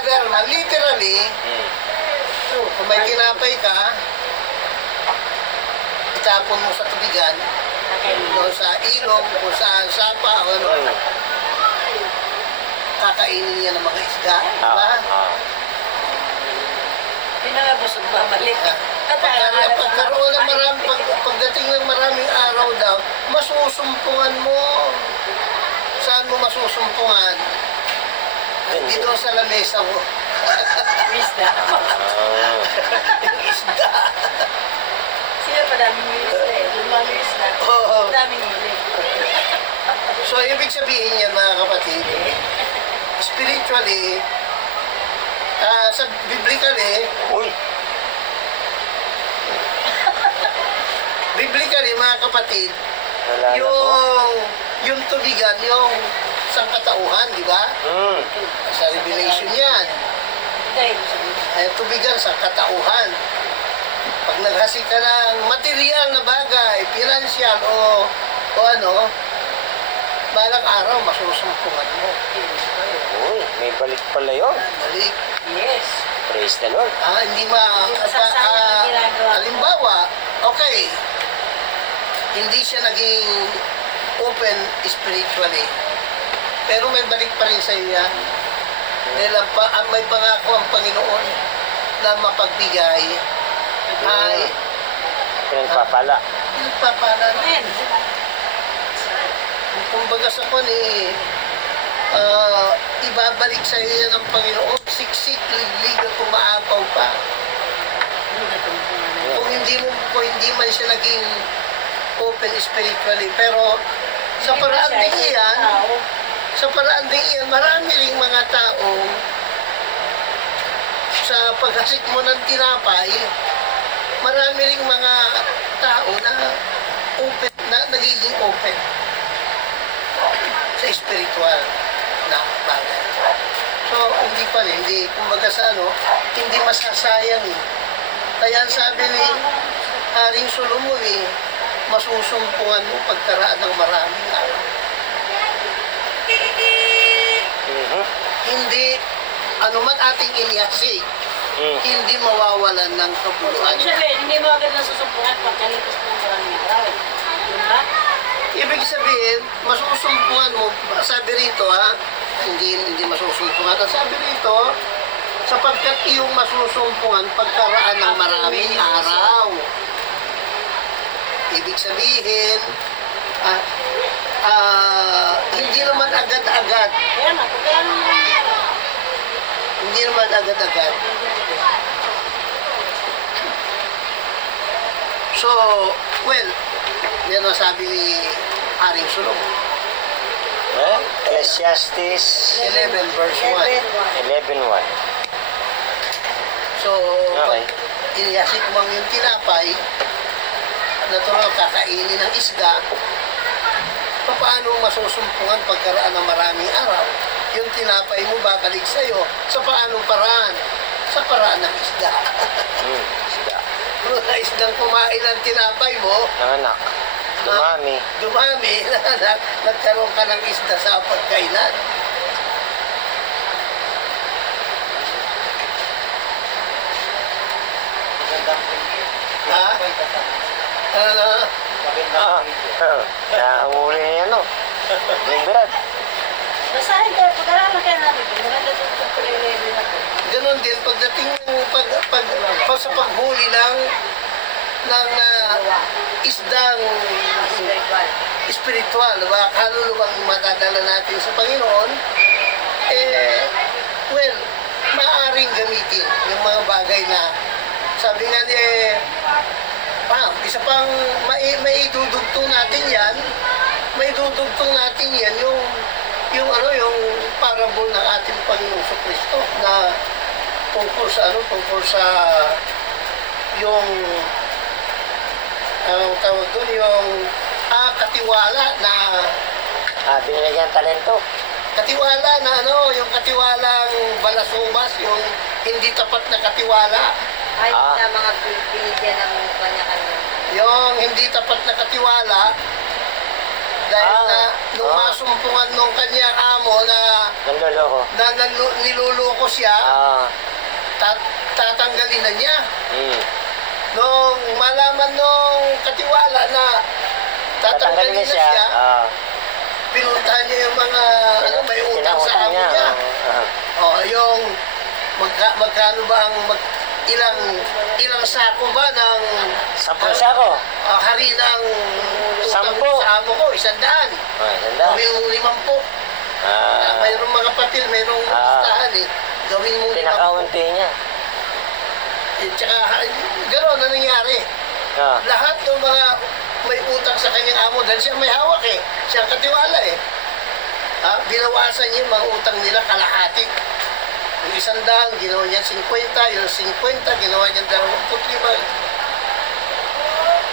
another man, literally, kung may tinapay ka, itapon mo sa tubigan, o sa ilog, o sa sapa, o ano, kakainin niya ng mga isda, diba? Hindi na nga busog babalik. Pagkaroon ng pagdating ng maraming araw daw, masusumpungan mo. Saan mo masusumpungan? Hindi doon sa lamesa mo. Isda. Yung isda. Sila pa daming isda eh. Lumang isda. Oo. Daming huli. So, ibig sabihin yan, mga kapatid, spiritually, sa biblically, mga kapatid, yung tubigan, yung sangkatauhan, di ba? Sa Revelation yan. Tubigan sa katauhan. Pag naghasik ka ng material na bagay, financial o ano, balang araw, masusumpungan mo. Uy, may balik pala yun. Balik. Yes. Praise the Lord. Hindi masasayang ang ginagawa. halimbawa, okay, hindi siya naging open spiritually. Pero may balik pa rin sa iyo yan. Dahil may pangako ang Panginoon na mapagbigay ay Pinagpapala. pinagpapala. Amen. Kumbaga sa kwan ibabalik sa iyo ng Panginoon, siksik, liglig at umaapaw pa. Kung hindi man siya naging open spiritually, pero sa paraan din iyan, marami ring mga tao sa paghasik mo ng tinapay, marami ring mga tao na open, na nagiging open sa spiritual na bagay. So, kumbaga sa hindi masasayang eh. Kaya ang sabi ni Haring Solomon masusumpungan mo pagkaraan ng maraming araw. Hindi, anuman ating inihasik, hindi mawawalan ng kabuluhan. Sabi, hindi mo agad nasusumpungan pagkalipas ng maraming araw. Diba? Ibig sabihin, masusumpungan mo, sabi rito hindi masusumpungan. Ang sabi rito, sapagkat iyong masusumpungan pagkaraan ng maraming araw. Ibig sabihin, hindi naman agad-agad. Kaya nga, pagkano Hindi naman agad-agad. So, well, yan ang sabi ni Haring Solomon. Ecclesiastes 11 verse 1. 11:1. So, Okay. pag iniyasik mo yung tinapay, natural kakainin ng isda, paano masusumpungan pagkaraan ng maraming araw? Yung tinapay mo babalik sa'yo. Sa paanong paraan? Sa paraan ng isda. Isda. Kung na isdang kumain ng tinapay mo, Nanganak. Dumami. dumami, nagkaroon ka ng isda sa pagkainan. Ha? Ano? Nahuli niya, no? Brad. basahin kayo, pag-aralan kayo natin. Maganda doon sa pre-level na po. Ganon din, pagdating sa paghuli ng isdang spiritual, diba? Kaluluwang madadala natin sa Panginoon, well, maaaring gamitin yung mga bagay na, sabi nga isa pang maidudugtong natin yan, yung parable ng ating Panginoong Kristo na tungkol sa yung anong tawag doon, yung katiwala na Binigyan talento. katiwala na yung katiwalang balasubas, yung hindi tapat na katiwala, Kahit na mga binigyan ng kanya-kanya. yung hindi tapat na katiwala, Dahil Ah, na nung ah. masumpungan nung kanyang amo Nanloloko. na niluloko siya, Ah. tatanggalin na niya. Hmm. Nung malaman nung katiwala na tatanggalin na siya, Ah. pinuntahan niya yung mga may utang sa Pinautang amo niya. Ah. Yung magkano ba ang ilang sako ba ng 10 sako. harinang utang 10. sa amo ko, 100. Ah, ganda. Gawin mo 50. Ah. Mayroong mga papel, mayroong Ah. listahan eh. Gawin mo 50. Pinakaunti niya. Tsaka gano'n na nangyari. Ah. Lahat ng mga may utang sa kanyang amo dahil siya may hawak eh. Siya ang katiwala eh. Binawasan niya yung mga utang nila kalahati. Yung 100, ginawa niya 50. Yung 50, ginawa niya 25.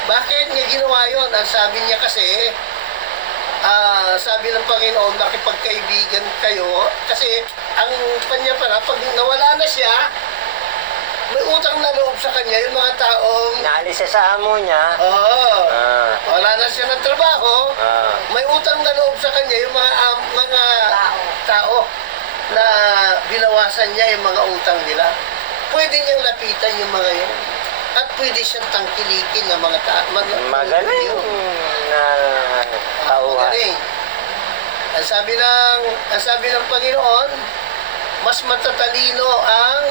Bakit niya ginawa yun? Ang sabi niya kasi, sabi ng Panginoon, nakipagkaibigan kayo. Kasi ang kanya pala, pag nawala na siya, may utang na loob sa kanya yung mga taong, Naalis siya sa amo niya. Ah. wala na siya ng trabaho, Ah. may utang na loob sa kanya yung mga tao na binawasan niya yung mga utang nila. Pwede niyang lapitan yung mga yun. At pwede siyang tangkilikin ng mga tao. Magaling na tauhan. Magaling. Ang sabi ng Panginoon, mas matatalino ang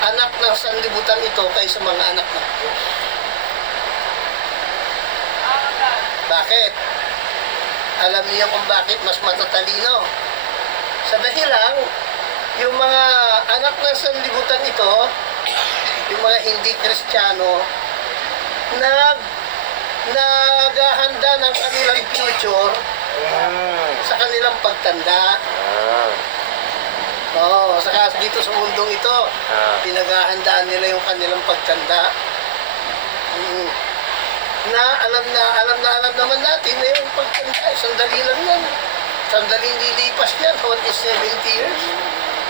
anak ng sanlibutan ito kaysa mga anak ng Diyos. Bakit? Alam niyo kung bakit mas matatalino? Sa dahilang, yung mga anak ng sanlibutan ito, yung mga hindi Kristiyano, naghahanda ng kanilang future Hmm. sa kanilang pagtanda. Ah. Saka dito sa mundong ito, pinaghahandaan nila yung kanilang pagtanda. Alam naman natin na yung pagtanda, sandali lang yan. Sandaling lilipas yan, what is 70 years?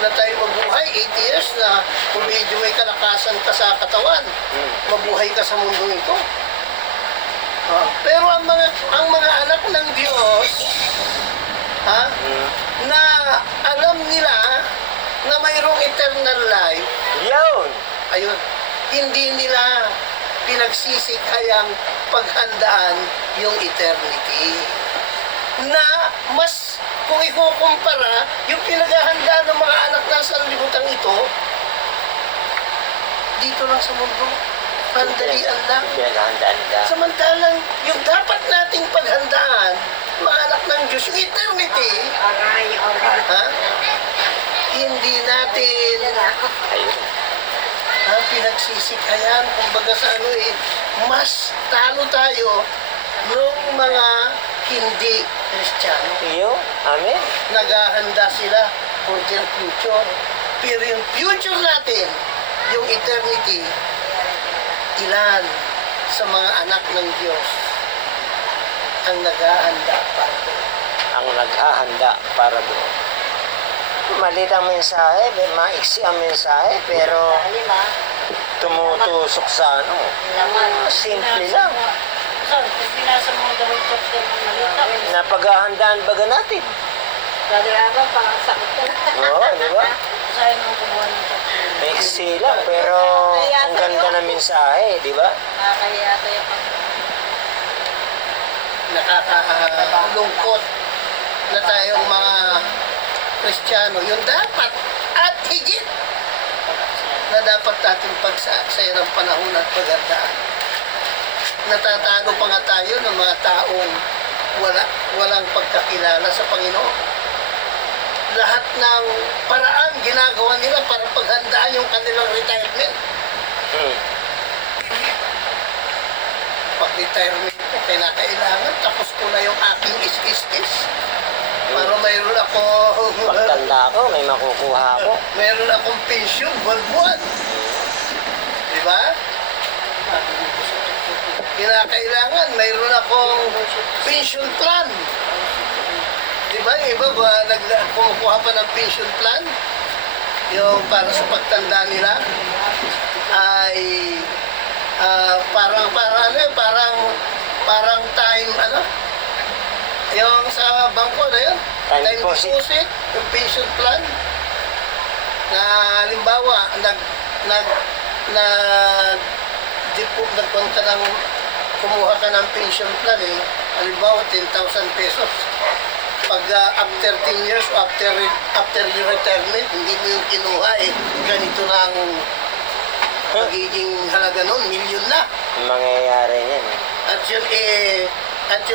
Na tayo mabuhay, 80 years na kung medyo may kalakasan ka sa katawan, mabuhay ka sa mundong ito. Pero ang mga anak ng Diyos, na alam nila na mayroong eternal life, Yun. ayun, hindi nila pinagsisikayang paghandaan yung eternity. Na mas, kung ikukumpara, yung pinaghahandaan ng mga anak ng sanlibutan ito, dito lang sa mundo, pandalian lang. Pinaghahandaan nila. Samantalang, yung dapat nating paghandaan, mga anak ng Diyos, yung eternity, hindi natin Ayun. pinagsisikayan. Kumbaga sa mas talo tayo nung mga hindi Kristiyano. Iyo. Amen. Naghahanda sila for their future. Pero yung future natin, yung eternity, ilan sa mga anak ng Diyos ang naghahanda para doon. Ang naghahanda para doon. Malit ang mensahe, maiksi ang mensahe, pero tumutusok sa simple lang. Kung pinasa mo daw yung church ng malita, Napaghahandaan baga natin. dali ako, pangasakit ko. Oo, di ba? Sa'yo mo kumuha ng church. Maiksi lang, pero ang ganda ng mensahe, di ba? Nakakaya tayo pag Nakakalungkot na tayong mga Kristiyano. Yung dapat at higit na dapat natin pagsaksayan ng panahon at paghandaan. Natatalo pa nga tayo ng mga taong walang pagkakilala sa Panginoon. Lahat ng paraan ginagawa nila para paghandaan yung kanilang retirement. Pag-retirement ko, kailangan tapos ko na yung aking is-is-is. Para mayroon ako Pagtanda ko, may makukuha ako. mayroon akong pension buwan-buwan. Di ba? Kailangan mayroon akong pension plan. Di ba? Yung iba ba kumukuha pa ng pension plan? Yung para sa pagtanda nila ay parang parang time, ano? Yung sa bangko na yun. Time deposit. Yung pension plan. Na halimbawa, nagpunta ng kumuha ka ng pension plan eh. Halimbawa, 10,000 pesos. Pag after 10 years o after your retirement, hindi mo yung kinuha eh. Ganito na ang magiging halaga nun, milyon na. Ang mangyayari niyan. At yun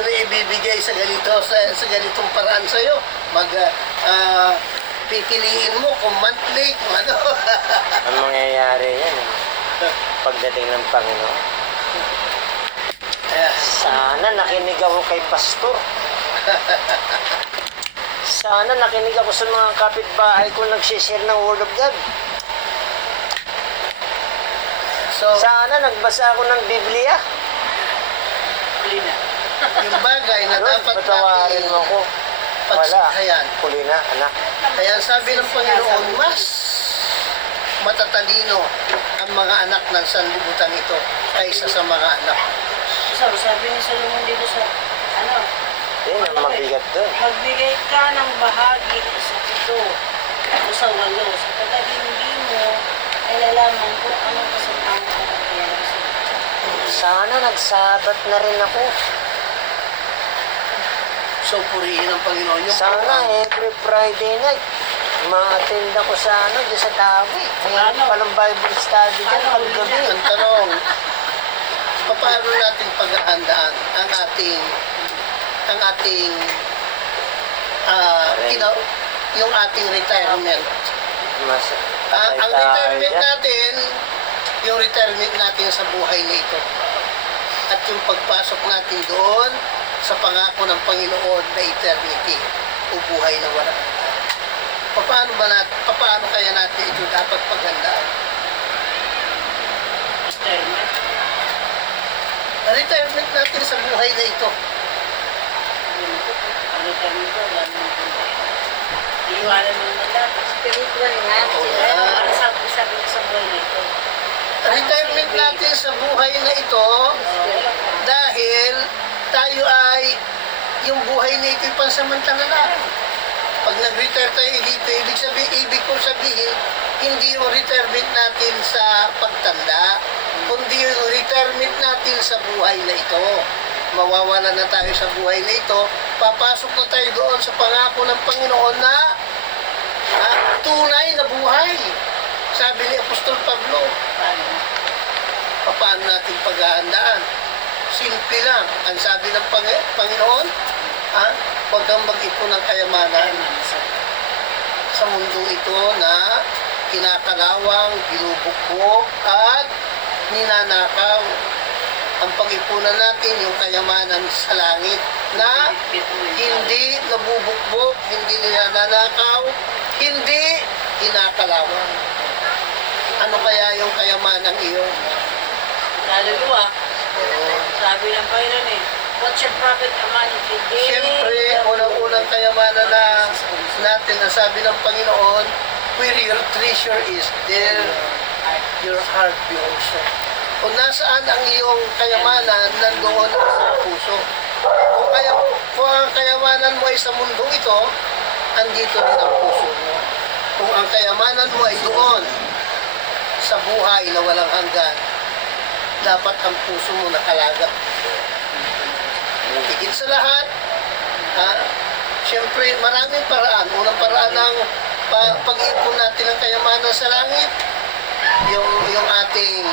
ay ibibigay sa ganitong paraan sa'yo. Pipiliin mo kung monthly, kung ano. Ang mangyayari yan. Pagdating ng Panginoon. Sana nakinig ako kay pastor. Sana nakinig ako sa mga kapitbahay ko nagsishare ng Word of God. So, Sana nagbasa ako ng Biblia. Huli na. yung bagay na Lord, dapat patawarin natin mo ako. Wala. pagsikhayan. Huli na, anak. Kaya sabi ng Panginoon, mas matatalino ang mga anak ng sanlibutan ito kaysa sa mga anak. Sabi ni Solomon dito sa, ano, Yan ang mabigat doon. magbigay ka ng bahagi sa 7 o sa 8 sapagkat hindi mo ay lalaman kung anong kasamang ang nangyayari sa iyo. Sana nagsabat na rin ako. So, purihin ang Panginoon yung Sana every Friday night, ma-attend ako sa doon sa Tawi. May Ano? palang Bible study dyan, Ano? paggabi. Ang tanong, paano natin paghahandaan ang ating yung ating retirement. Mas, Ang retirement natin, yung retirement natin sa buhay na ito. At yung pagpasok natin doon sa pangako ng Panginoon na eternity o buhay na wala. Paano kaya natin ito dapat paghandaan? Retirement. Retirement natin sa buhay na ito. Ang retirement ko, wala naman punta. Iiwanan mo naman lahat. Spiritual nga. Oo Kaya nga. ano sabi ko sa buhay na ito? Retirement natin sa buhay na ito dahil tayo ay yung buhay na ito'y pansamantala lang. Pag nag-retire tayo dito, ibig kong sabihin, hindi yung retirement natin sa pagtanda, kundi yung retirement natin sa buhay na ito. Mawawala na tayo sa buhay na ito, papasok na tayo doon sa pangako ng Panginoon na tunay na buhay. Sabi ni Apostol Pablo, paano natin paghahandaan? Simple lang. Ang sabi ng Panginoon, huwag kang mag-ipon ng kayamanan sa mundong ito na kinakalawang, binubugbog at ninanakaw. Ang pag-ipunan natin yung kayamanan sa langit na hindi nabubugbog, hindi ninanakaw, hindi kinakalawang. Ano kaya yung kayamanang iyon? Kaluluwa. Sabi ng Panginoon what shall profit a man if he gain? Siyempre, unang-unang kayamanan na natin na sabi ng Panginoon, where your treasure is, there your heart be also. Kung nasaan ang iyong kayamanan, nandoon ang sa puso. Kung ang kayamanan mo ay sa mundong ito, andito rin ang puso mo. Kung ang kayamanan mo ay doon, sa buhay na walang hanggan, dapat ang puso mo nakalagak. Higit sa lahat, siyempre maraming paraan. Unang paraan ng pag-ipon natin ng kayamanan sa langit, yung ating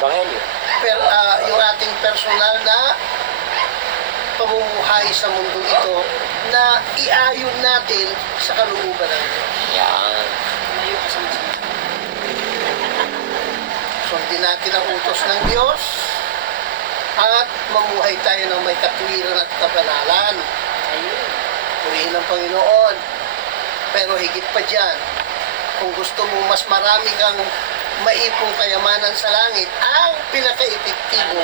Banghelyo. yung ating personal na pamumuhay sa mundo ito na iayon natin sa kalooban ng Diyos. Yan. Tumayo ka sa masama. Sundin natin ang utos ng Diyos at mamuhay tayo ng may katwiran at kabanalan. Ayun. Purihin ng Panginoon. Pero higit pa dyan, kung gusto mo mas marami kang maipong kayamanan sa langit, ang pinaka-epektibo,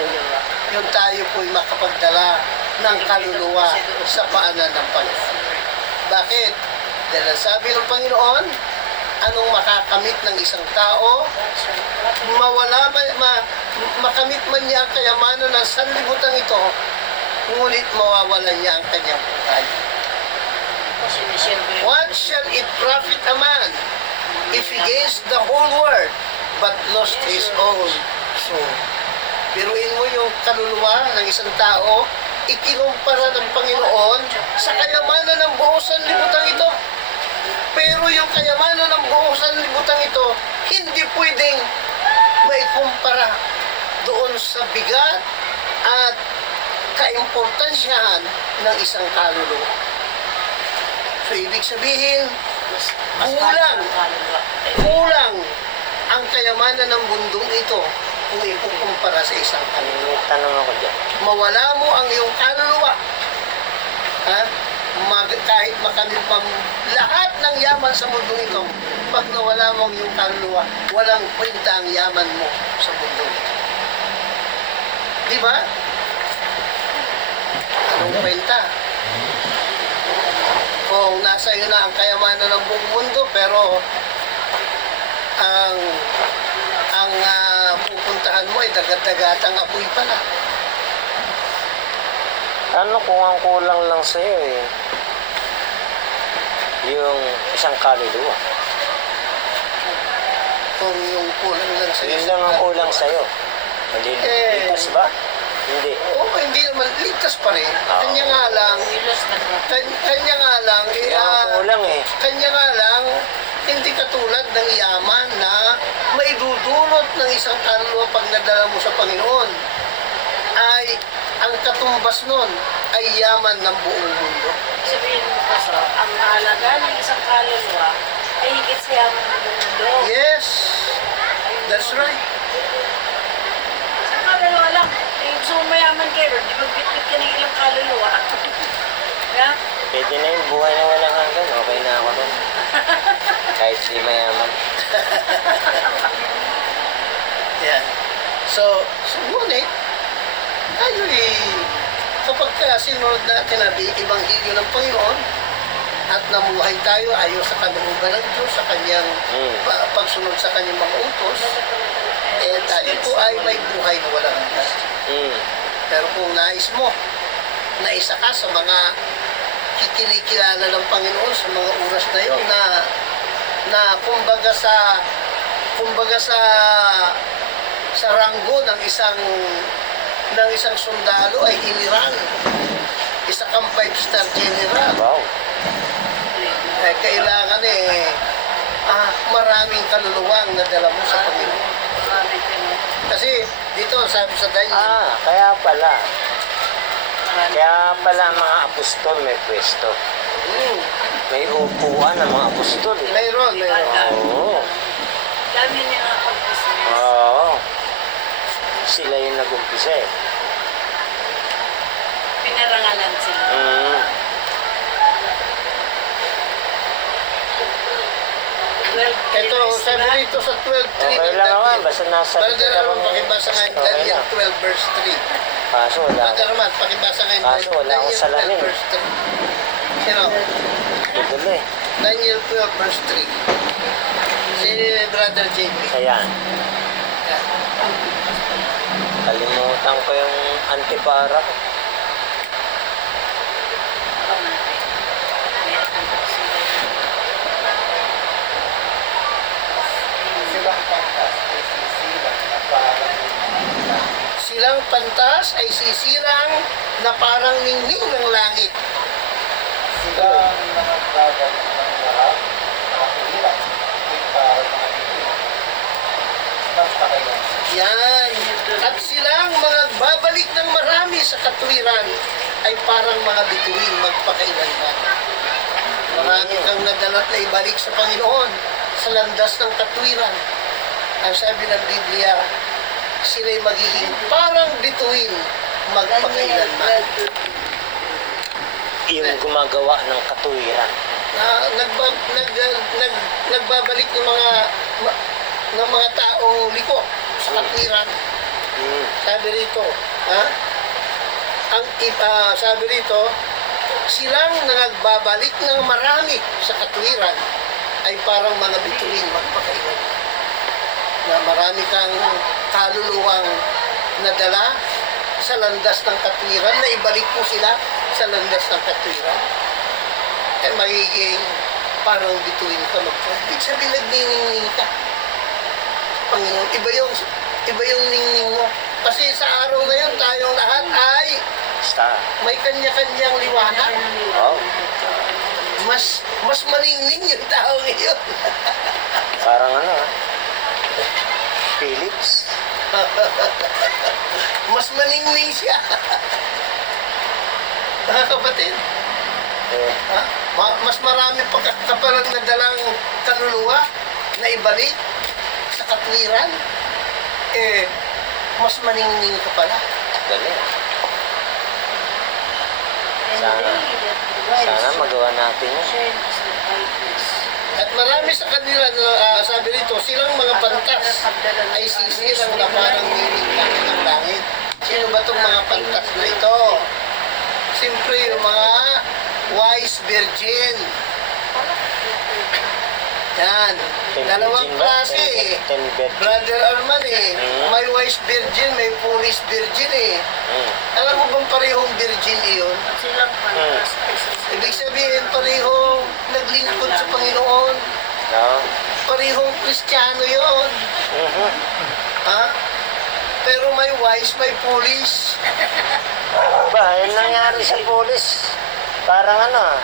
yung tayo po'y makapagdala ng kaluluwa sa paanan ng Panginoon. Bakit? Dahil ang sabi ng Panginoon, anong makakamit ng isang tao, makamit man niya ang kayamanan ng sanlibutan ito, ngunit mawawalan niya ang kanyang buhay. Kasi may siyempre. What shall it profit a man if he gains the whole world but lost his own soul? Biruin mo yung kaluluwa ng isang tao, ikinumpara ng Panginoon sa kayamanan ng buong sanlibutan ito. Pero yung kayamanan ng buong sanlibutan ito, hindi pwedeng maikumpara doon sa bigat at kaimportansyahan ng isang kaluluwa. So, ibig sabihin, kulang ang kayamanan ng mundong ito kung ikukumpara sa isang kaluluwa. May tanong ako dyan. Mawala mo ang iyong kaluluwa, ha? Kahit makamit pa lahat ng yaman sa mundong ito, pag nawala mo ang iyong kaluluwa, walang kwenta ang yaman mo sa mundong ito. Di ba? Anong kwenta? Kung nasa iyo na ang kayamanan ng buong mundo, pero ang pupuntahan mo ay dagat-dagatang apoy pala. Ano kung ang kulang lang sa'yo eh? Yung isang kaluluwa. Kung yung kulang lang sa Yun lang ang kulang sa'yo. Malilitas ba? Hindi. Oo, hindi naman. Ligtas pa rin. Kanya nga lang, kanya nga lang, Yan ang kulang eh. kanya nga lang, hindi katulad ng yaman na maidudulot ng isang kaluluwa pag nadala mo sa Panginoon. Ay, ang katumbas nun ay yaman ng buong mundo. Sabihin mo kasi, ang halaga ng isang kaluluwa ay higit sa yaman ng mundo. Yes, that's right. Isang kaluluwa lang. Eh, gusto mo mayaman kayo, di magbitbit ka ng ilang kaluluwa. Yeah? Pwede na yung buhay na walang hanggan. Okay na ako nun. Kahit di mayaman. Yeah. So ngunit, tayo kapag sinunod natin ang Ebanghelyo ng Panginoon at namuhay tayo ayon sa kalooban ng Diyos, sa kanyang pagsunod sa kanyang mga utos, tayo po ay may buhay na walang hanggan. Pero kung nais mo na isa ka sa mga kinikilala ng Panginoon sa mga oras na yun na kumbaga sa ranggo ng isang sundalo ay hinirang, isa kang 5-star general, Wow. kailangan maraming kaluluwang nadala mo sa Panginoon. Marami ka na. Kasi dito sabi sa Daniel, Kaya pala. Marami. Kaya pala ang mga apostol may pwesto. May upuan ng mga apostol eh. mayroon. Oo. Dami niya nga pag-business. Oo. Sila yung nag-umpisa eh. Pinarangalan sila. Ito, sabi dito sa 12:3 Okay lang naman, basta nasa Brother likod Arman, ako. pakibasa ngayon Okay Daniel lang. 12 verse 3. Kaso wala Brother Arman, pakibasa ngayon Kaso wala akong Daniel salamin. 12 verse 3. Sino? Tuloy eh. Daniel 12 verse 3. Si Brother JP. Ayan. Kalimutan ko yung antipara ko. Silang pantas ay sisirang na parang ningning ng langit. Silang mga gagawin ng lahat, nakapihirap, ay parang mga bibig. Basta kayo. Yan. At silang mga babalik ng marami sa katwiran ay parang mga bituin magpakailanman. Marami kang nadalat na ibalik sa Panginoon sa landas ng katwiran. Ang sabi ng Biblia, sila'y magiging parang bituin magpakailanman. Yung gumagawa ng katuwiran. Nagbabalik ng mga taong liko sa katwiran. Sabi rito, sabi rito, silang nagbabalik ng marami sa katwiran ay parang mga bituin magpakailan. Na marami kang kaluluwang nadala sa landas ng katwiran, na ibalik mo sila sa landas ng katwiran. Eh magiging parang bituin ka Ibig sabihin nagniningning ka. Panginoon, iba yung ningning mo. Kasi sa araw na yun, tayong lahat ay Star. may kanya-kanyang liwanag. Oh, Mas maningning yung tao ngayon. parang ano ah. Philips. Mas maningning siya. Mga kapatid, Eh, ha? Mas marami pa kapalang nadalang kaluluwa na ibalik sa katwiran. Eh, mas maningning ka pala. galing. And Sana- they that devise Sana magawa natin yun. shame is the brightness. At marami sa kanila, sabi rito, silang mga pantas ay sisirang na parang miring lang ng langit. Sino ba itong mga pantas na ito? Siyempre, yung mga wise virgin. Yan. Dalawang klase eh. Ten virgin. Brother Arman eh. May wise virgin, may foolish virgin eh. Mm. Alam mo bang parehong virgin iyon? Silang pantas ay sisira. Ibig sabihin, parehong naglingkod sa Panginoon. No? Parehong Kristiyano yon. Mhm. Ha? Pero may wise, may foolish. Ba, yun nangyari sa pulis. Parang ano ah.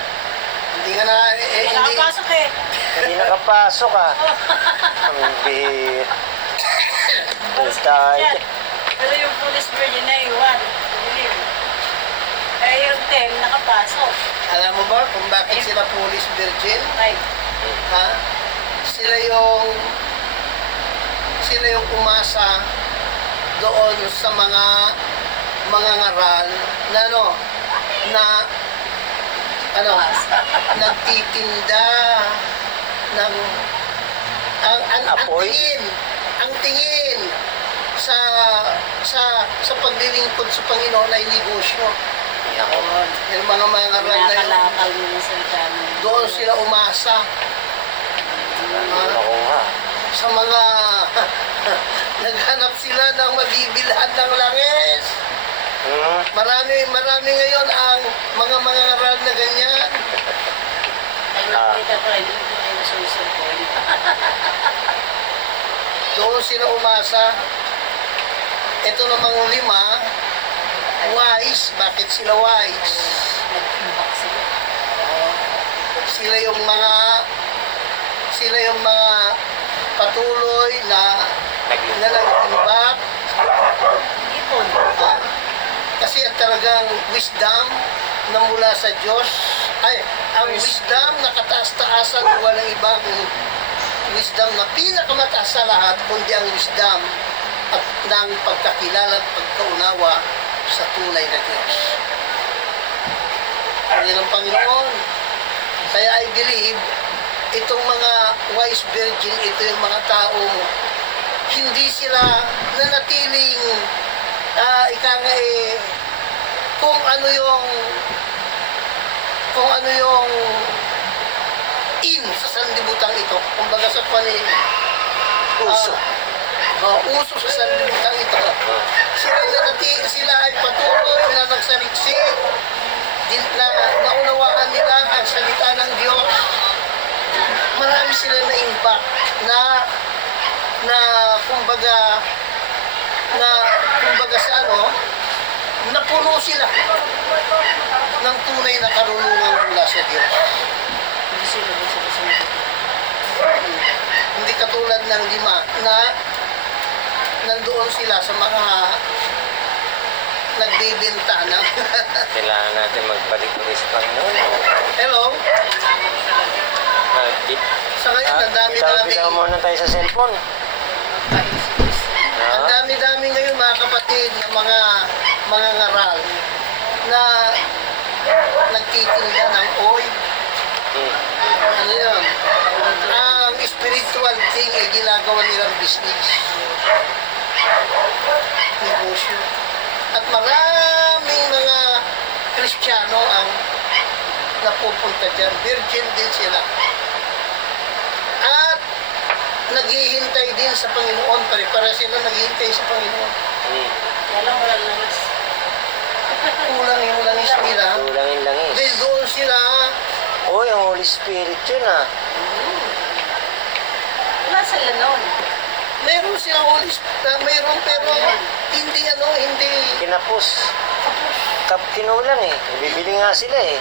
Hindi ka na, hindi. Nakapasok eh. Hindi nakapasok ah. Ang bihir. Tayo. Pero yung police virgin na iwan. Dilim. Eh yung 10 nakapasok. Alam mo ba kung bakit sila foolish virgin? Like, Ha? Sila yung umasa doon sa mga ngaral na nagtitinda ng ang Apoy? tingin sa paglilingkod sa Panginoon ay negosyo. Ako. Yung mga ngaral na yun, nakalakal mo ng salita ng doon sila umasa. Ako nga. Sa mga naghanap sila ng mabibilhan ng langis. Hmm. Marami ngayon ang mga ngaral na ganyan. Ay, nakita ko rin, hindi ko kayo nasusupport. Doon sila umasa. Ito namang lima, wise. Bakit sila wise? Nag-imbak sila. Sila yung mga patuloy na nag-imbak. Ipon. Kasi at talagang wisdom na mula sa Diyos, ang wisdom na kataas-taasan, walang ibang wisdom na pinakamataas sa lahat, kundi ang wisdom at ng pagkakilala at pagkaunawa sa tunay na Diyos. Yan ang Panginoon. Kaya I believe, itong mga wise virgin, ito yung mga taong hindi sila nanatiling kung ano yung in sa sanlibutan ito. Kumbaga sa Uso. uso sa sanlibutan ito. Sila ay patuloy na nagsaliksik, na naunawaan nila ang salita ng Diyos. Marami sila na impact na kumbaga sa napuno sila ng tunay na karunungan mula sa Diyos. Hindi sila sumasagot. Hindi katulad ng lima na nandoon sila sa mga nagbibenta ng Kailangan natin magbalik-ulit sa Panginoon. hello, sa ngayon ang dami-dami Bitaw muna tayo sa cellphone. ang dami-dami ngayon mga kapatid ng mga ngaral na nagtitinda ng oil. Hmm. Ano yun? Ang spiritual thing ay ginagawa nilang business. Negosyo. At maraming mga Kristiyano ang napupunta dyan. Virgin din sila. naghihintay din sa Panginoon. Pare-para sila naghihintay sa Panginoon. Hmm. Kaya lang wala langis. Kulang yung langis nila. Kulang yung langis. Dahil doon sila, Oh, yung Holy Spirit yun ah. Wala sila noon. meron silang Holy Spirit, meron pero hindi. Kinapos. Kinulang eh. Bibili nga sila eh.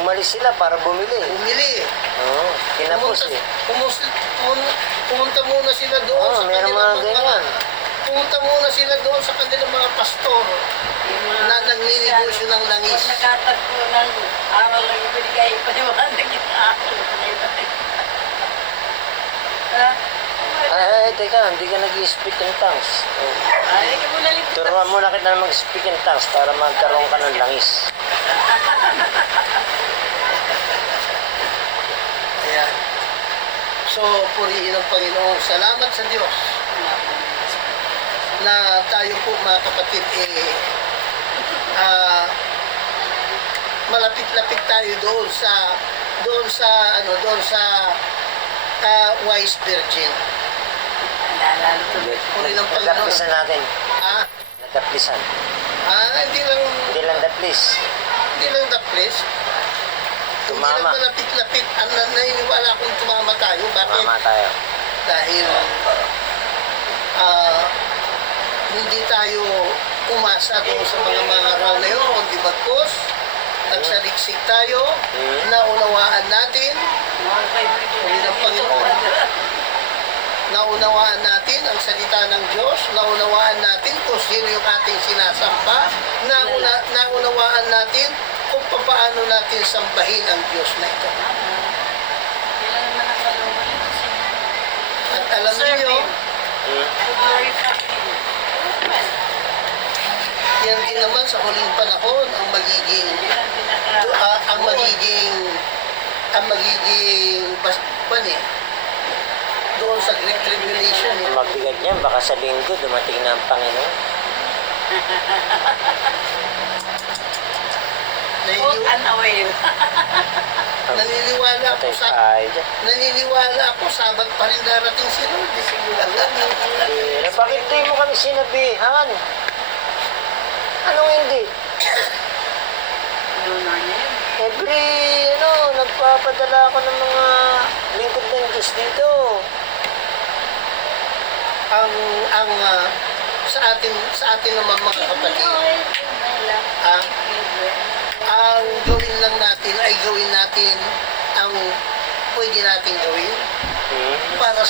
Umalis sila para bumili. Bumili. Oo, kinapos eh. Pumunta muna sila doon Oo, sa meron kanilang mga ganyan. Pumunta muna sila doon sa kanilang mga pastor Yung mga na nagninegosyo ng langis. Pag nakatagpo ng aral lang ibinigay, paniwanag yung aral. Ay, teka, hindi ka nag-speak in tongues. Oh. Ay, ka muna ligtas. Turuan muna kita na mag-speak in tongues para magkaroon ka ng langis. Ayan. So, purihin ang Panginoon. Salamat sa Diyos na tayo po mga kapatid malapit-lapit tayo doon sa wise virgin. Naalala ko. Purihin ang Panginoon. Nagdaplisan natin. Ah, Nagdaplisan. hindi lang daplis. that place. Hindi lang Tumama. malapit-lapit. Ang naniniwala akong tumama tayo. Bakit? Tumama tayo. Dahil hindi tayo umasa doon sa mga araw na yun, kundi bagkus, nagsaliksik tayo, naunawaan natin, Mga kaibigan Purihin ang Panginoon. naunawaan natin ang salita ng Diyos, naunawaan natin kung sino yung ating sinasamba, naunawaan natin kung paano natin sambahin ang Diyos na ito. Kailan naman ang kalungan ito siya? At alam niyo, To glorify Him. Amen. yan din naman sa huling panahon ang magiging Yun ang pinaka- ang magiging doon sa Great Tribulation. Ang mabigat niyan, baka sa linggo dumating na ang Panginoon. Quote unaware. Naniniwala ako Patay sa tayo dyan. naniniwala ako Sabat pa rin darating si Lord. Bakit di mo kami sinabihan? Anong hindi? No, no, yun. Nagpapadala ako ng mga lingkod ng Diyos dito. Sa atin naman mga kapatid, ang gawin lang natin ay gawin natin ang pwede natin gawin para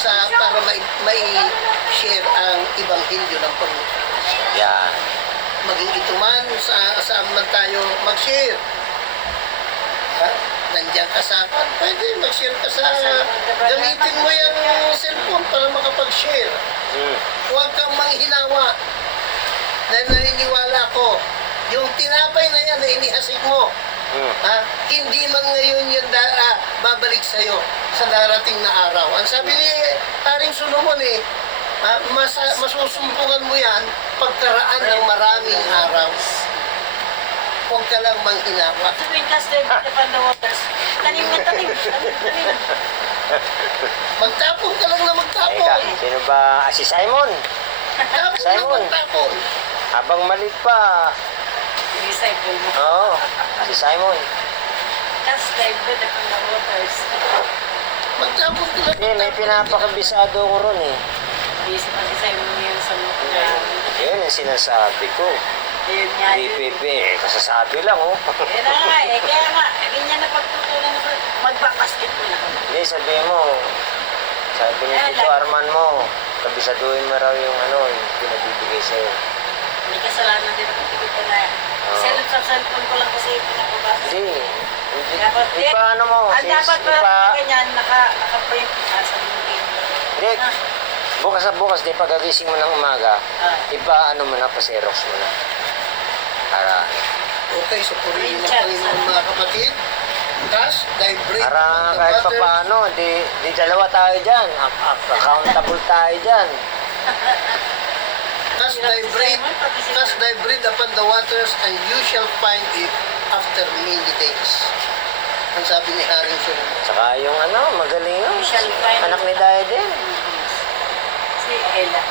mai-share ang ebanghelyo ng Panginoon. Yan. Maging ito man saan man tayo mag-share. Nandiyan ka sa pwede mag-share ka sa gamitin mo yung cellphone para makapag-share. Huwag kang manghinawa. Dahil naniniwala ko, yung tinapay na yan na inihasik mo, hindi man ngayon yan babalik sa'yo sa darating na araw. Ang sabi ni Haring Solomon masusumpungan mo yan pagkaraan ng maraming araw. Huwag ka lang manghinawa. Tuwing cast them upon the waters. Tanim na tanim. Tanim. Magtapon ka lang na Teka, magtapon. sino ba? Si Simon. Magtapon na Simon. magtapon. Habang maliit pa. Disciple mo. Oo, si Simon. Cast them upon the waters. Magtapon ka lang. Hindi, may pinapakabisado ko ron eh. Busy pa si Simon yun sa mga. Yun ang sinasabi ko. Ayun nga Hindi yun. Pepe, kasasabi lang oh. Kaya nga eh. Kaya nga. Ganyan na pagtutunan na magbabasketball ako. Hindi, sabihin mo. Sabi ni Tito Arman mo, kabisaduhin mo raw yung yung pinabibigay sa'yo. May kasalanan din ako tigil ko na. Sa cellphone ko lang kasi pinapabasa. Hindi. Dapat Ipaano mo? Ang dapat pa ganyan, naka-print sa LinkedIn. Hindi. Bukas, di pagagising mo ng umaga, ipaano mo na, pa-xerox mo na. Para, Okay, so purihin ng Panginoon mga kapatid. Thus, thy break para on the kahit pa waters. paano, di dalawa tayo dyan. Accountable tayo dyan. Thus thy bread upon the waters, and you shall find it after many days. Ang sabi ni Haring Solomon. Tsaka yung ano, magaling yun. Michelle Pfeiffer. Anak ni Daya din. Si Ella.